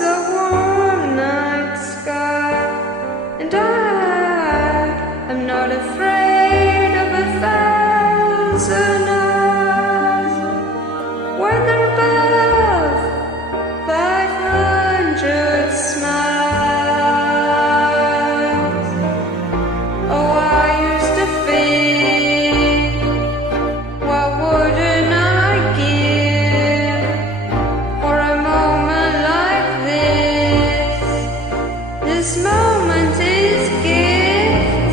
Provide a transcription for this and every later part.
a warm night sky, and I am not afraid of 1,000 eyes. When they're above 500 smiles. Oh, I used to think, what wouldn't I give for a moment like this? This moment is gift.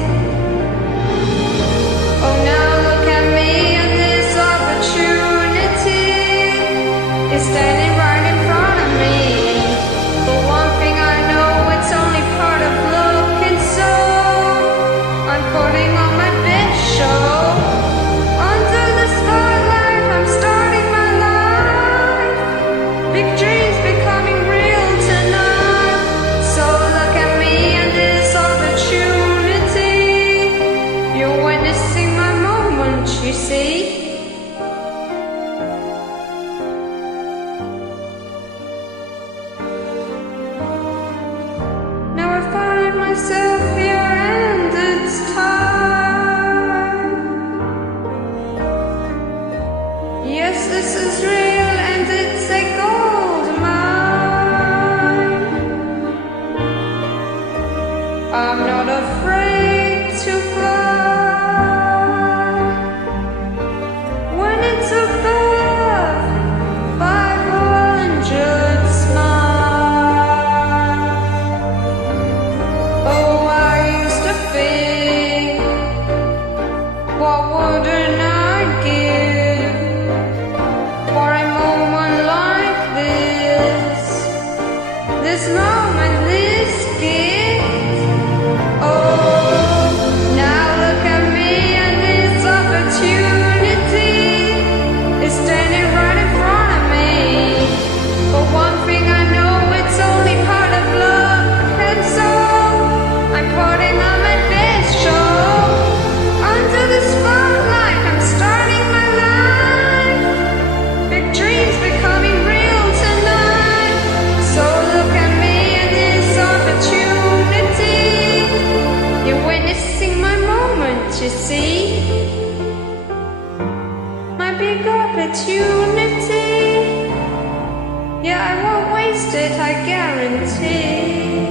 Oh, now look at me, and this opportunity is standing right in front of me. But one thing I know, it's only part of luck, and so I'm putting on my best show. Under the spotlight, I'm starting my life. Big dreams becoming real tonight. So look at me and this opportunity. You're witnessing my moment, you see. Now I find myself here and it's time. Yes, this is real and it's a gold mine. I'm not afraid to fly when it's above 500 smiles. Oh, I used to think, what wouldn't I give for a moment like this? This moment, this gift. Oh, now look at me and this opportunity is standing right in front of me. But one thing I know, it's only part of luck, and so I'm putting on my best show. Under the spotlight, I'm starting my life. Big dreams becoming real tonight. So look at me and this opportunity. You're witnessing my moment, you see. My big opportunity. Yeah, I won't waste it, I guarantee.